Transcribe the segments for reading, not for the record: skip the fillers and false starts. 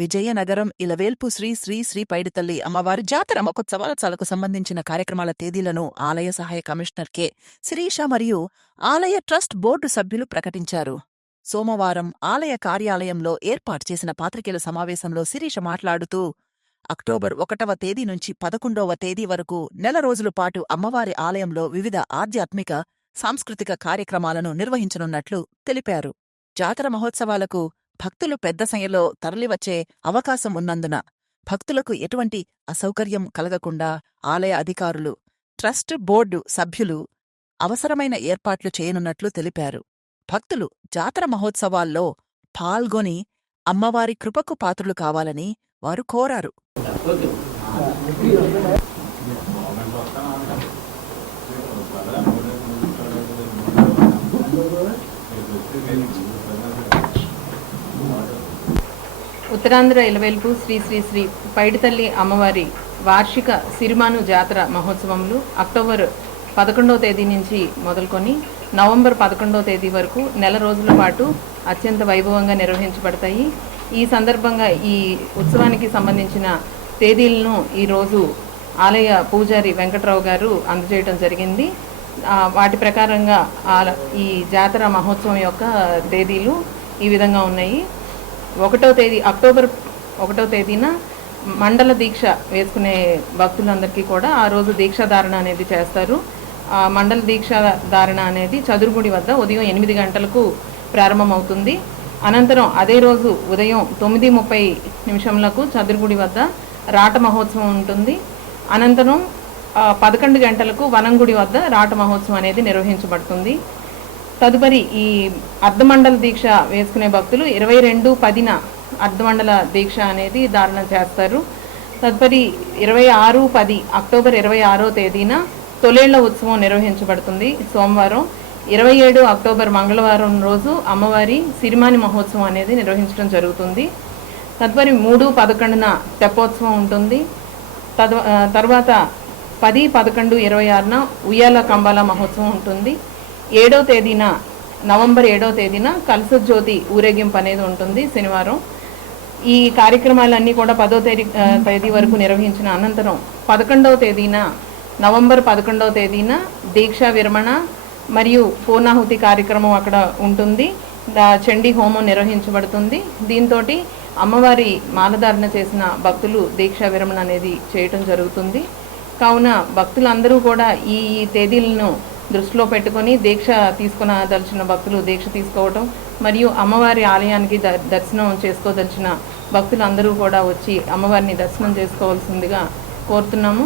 విజయనగరం ఇలవేల్పు శ్రీ శ్రీ శ్రీ పైడితల్లి అమ్మవారి జాతర మహోత్సవాలకు సంబంధించిన కార్యక్రమాల తేదీలను ఆలయ సహాయ కమిషనర్ కె శిరీష మరియు ఆలయ ట్రస్ట్ బోర్డు సభ్యులు ప్రకటించారు. సోమవారం ఆలయ కార్యాలయంలో ఏర్పాటు చేసిన పాత్రికేయుల సమావేశంలో శిరీష మాట్లాడుతూ, అక్టోబర్ 1వ తేదీ నుంచి 11వ తేదీ వరకు నెల రోజుల పాటు అమ్మవారి ఆలయంలో వివిధ ఆధ్యాత్మిక, సాంస్కృతిక కార్యక్రమాలను నిర్వహించనున్నట్లు తెలిపారు. జాతర మహోత్సవాలకు భక్తులు పెద్ద సంఖ్యలో తరలివచ్చే అవకాశం ఉన్నందున భక్తులకు ఎటువంటి అసౌకర్యం కలగకుండా ఆలయ అధికారులు, ట్రస్ట్ బోర్డు సభ్యులు అవసరమైన ఏర్పాట్లు చేయనున్నట్లు తెలిపారు. భక్తులు జాతర మహోత్సవాల్లో పాల్గొని అమ్మవారి కృపకు పాత్రులు కావాలని వారు కోరారు. ఉత్తరాంధ్ర ఇలవేల్పు శ్రీ శ్రీ శ్రీ పైడితల్లి అమ్మవారి వార్షిక సిరిమాను జాతర మహోత్సవములు అక్టోబర్ 11వ తేదీ నుంచి మొదలుకొని నవంబర్ 11వ తేదీ వరకు నెల రోజుల పాటు అత్యంత వైభవంగా నిర్వహించబడతాయి. ఈ సందర్భంగా ఈ ఉత్సవానికి సంబంధించిన తేదీలను ఈరోజు ఆలయ పూజారి వెంకట్రావు గారు అందజేయడం జరిగింది. వాటి ప్రకారంగా ఈ జాతర మహోత్సవం యొక్క తేదీలు ఈ విధంగా ఉన్నాయి. అక్టోబర్ 1వ తేదీన మండల దీక్ష వేసుకునే భక్తులందరికీ కూడా ఆ రోజు దీక్షాధారణ అనేది చేస్తారు. ఆ మండల దీక్షాధారణ అనేది చదురుగుడి వద్ద ఉదయం 8 గంటలకు ప్రారంభమవుతుంది. అనంతరం అదే రోజు ఉదయం 9:30 చదురుగుడి వద్ద రాట మహోత్సవం ఉంటుంది. అనంతరం 11 గంటలకు వనంగుడి వద్ద రాట మహోత్సవం అనేది నిర్వహించబడుతుంది. తదుపరి ఈ అర్ధమండల దీక్ష వేసుకునే భక్తులు 22/10న అర్ధమండల దీక్ష అనేది ధారణ చేస్తారు. తదుపరి అక్టోబర్ 26వ తేదీన తొలేళ్ల ఉత్సవం నిర్వహించబడుతుంది. సోమవారం 27 అక్టోబర్ మంగళవారం రోజు అమ్మవారి సిరిమాని మహోత్సవం అనేది నిర్వహించడం జరుగుతుంది. తదుపరి 3/11న తెప్పోత్సవం ఉంటుంది. తర్వాత 10, 11, 26న ఉయ్యాల కంబాల మహోత్సవం ఉంటుంది. నవంబర్ 7వ తేదీన కలసజ్యోతి ఊరేగింపు అనేది ఉంటుంది శనివారం. ఈ కార్యక్రమాలన్నీ కూడా 10వ తేదీ వరకు నిర్వహించిన అనంతరం 11వ తేదీన నవంబర్ 11వ తేదీన దీక్షా విరమణ మరియు పూర్ణాహుతి కార్యక్రమం అక్కడ ఉంటుంది. చండీ హోమం నిర్వహించబడుతుంది. దీంతో అమ్మవారి మాలధారణ చేసిన భక్తులు దీక్షా విరమణ అనేది చేయటం జరుగుతుంది. కావున భక్తులందరూ కూడా ఈ తేదీలను దృష్టిలో పెట్టుకొని దీక్ష తీసుకునదలిచిన భక్తులు దీక్ష తీసుకోవటం మరియు అమ్మవారి ఆలయానికి దర్శనం చేసుకోదలిచిన భక్తులందరూ కూడా వచ్చి అమ్మవారిని దర్శనం చేసుకోవాల్సిందిగా కోరుతున్నాము.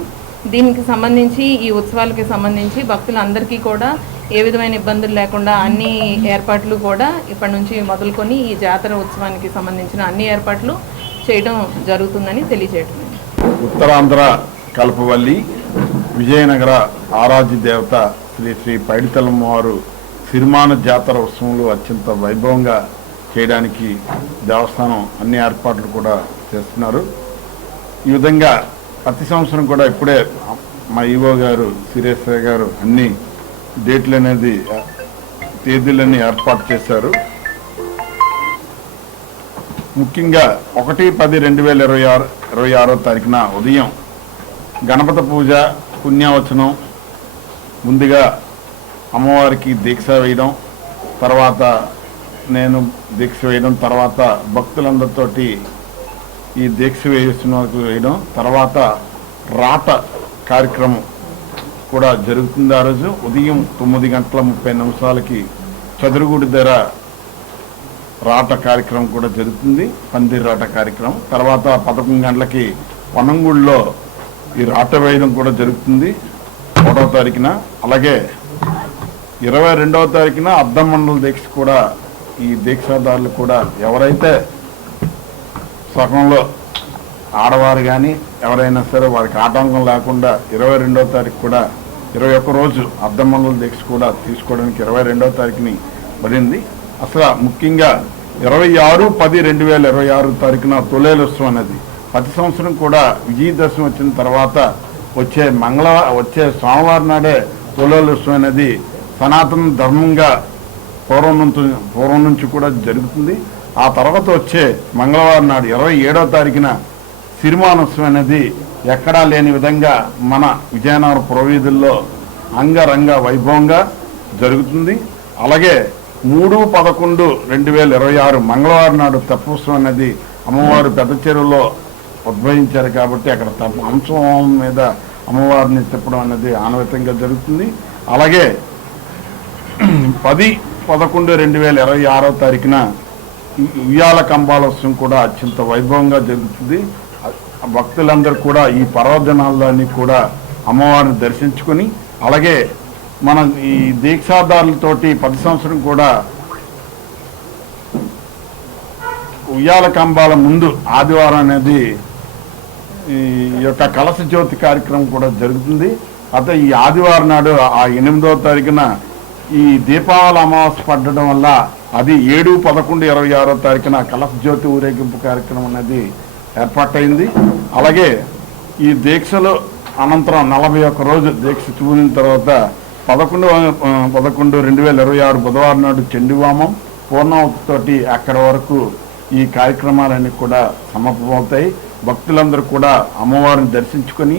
దీనికి సంబంధించి ఈ ఉత్సవాలకి సంబంధించి భక్తులందరికీ కూడా ఏ విధమైన ఇబ్బందులు లేకుండా అన్ని ఏర్పాట్లు కూడా ఇప్పటి నుంచి మొదలుకొని ఈ జాతర ఉత్సవానికి సంబంధించిన అన్ని ఏర్పాట్లు చేయడం జరుగుతుందని తెలియజేయటం. ఉత్తరాంధ్ర కల్పవల్లి విజయనగర ఆరాధ్య దేవత శ్రీ శ్రీ పైడితల్లమ్మవారు సిరిమాన జాతర ఉత్సవంలో అత్యంత వైభవంగా చేయడానికి దేవస్థానం అన్ని ఏర్పాట్లు కూడా చేస్తున్నారు. ఈ విధంగా ప్రతి సంవత్సరం కూడా ఇప్పుడే మా ఈవో గారు సిరేశ్వర గారు అన్ని డేట్లు అనేది తేదీలన్నీ ఏర్పాటు చేశారు. ముఖ్యంగా 1/10/2026 తారీఖున ఉదయం గణపతి పూజ పుణ్యవచనం, ముందుగా అమ్మవారికి దీక్ష వేయడం, తర్వాత నేను దీక్ష వేయడం, తర్వాత భక్తులందరితోటి ఈ దీక్ష వేయడం, తర్వాత రాట కార్యక్రమం కూడా జరుగుతుంది. ఆ రోజు ఉదయం 9:30 చదురుగుడి దగ్గర రాట కార్యక్రమం కూడా జరుగుతుంది, పందిరి రాట కార్యక్రమం. తర్వాత 11 గంటలకి వనంగుడిలో ఈ రాట వేయడం కూడా జరుగుతుంది 1వ తారీఖున. అలాగే 22వ తారీఖున అర్ధమండల దీక్ష కూడా ఈ దీక్షాదారులు కూడా ఎవరైతే సగంలో ఆడవారు కానీ ఎవరైనా సరే వారికి ఆటంకం లేకుండా 22వ తారీఖు కూడా 21 రోజు అర్ధమండల దీక్ష కూడా తీసుకోవడానికి 22వ తారీఖుని పడింది. అసలు ముఖ్యంగా 26/10/2026 తారీఖున తొలేల ఉత్సవం అనేది ప్రతి సంవత్సరం కూడా విజయదశమి వచ్చిన తర్వాత వచ్చే సోమవారం నాడే తొలేల ఉత్సవం అనేది సనాతన ధర్మంగా పూర్వం నుంచి కూడా జరుగుతుంది. ఆ తర్వాత వచ్చే మంగళవారం నాడు 27వ తారీఖున సిరిమానోత్సవం అనేది ఎక్కడా లేని విధంగా మన విజయనగరం పురవీధుల్లో అంగరంగ వైభవంగా జరుగుతుంది. అలాగే 3/11/2026 మంగళవారం నాడు తెప్పోత్సవం అనేది అమ్మవారు పెద్ద చెరువులో ఉద్భవించారు కాబట్టి అక్కడ హంసహోమం మీద అమ్మవారిని తిప్పడం అనేది ఆనవాయితీగా జరుగుతుంది. అలాగే 10/11/2026 తారీఖున ఉయ్యాల కంబాలోత్సవం కూడా అత్యంత వైభవంగా జరుగుతుంది. భక్తులందరూ కూడా ఈ పర్వదినాల్లోని కూడా అమ్మవారిని దర్శించుకొని అలాగే మనం ఈ దీక్షాదారులతోటి 10 సంవత్సరం కూడా ఉయ్యాల కంబాల ముందు ఆదివారం అనేది ఈ యొక్క కలశ జ్యోతి కార్యక్రమం కూడా జరుగుతుంది. అయితే ఈ ఆదివారం నాడు ఆ 8వ తారీఖున ఈ దీపావళి అమావాస్య పడడం వల్ల అది 7/11/26 తారీఖున కలశ జ్యోతి ఊరేగింపు కార్యక్రమం అనేది ఏర్పాటైంది. అలాగే ఈ దీక్షలు అనంతరం 41 రోజు దీక్ష చూసిన తర్వాత 11/11/2026 బుధవారం నాడు చండీవామం పూర్ణావతితోటి అక్కడి వరకు ఈ కార్యక్రమాలన్నీ కూడా సమర్పమవుతాయి. భక్తులందరూ కూడా అమ్మవారిని దర్శించుకొని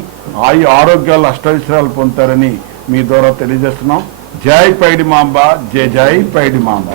ఆరోగ్యాలు అష్టైశ్వర్యాలు పొందుతారని మీ ద్వారా తెలియజేస్తున్నాం. జై పైడి మాంబ, జై జై పైడి మాంబ.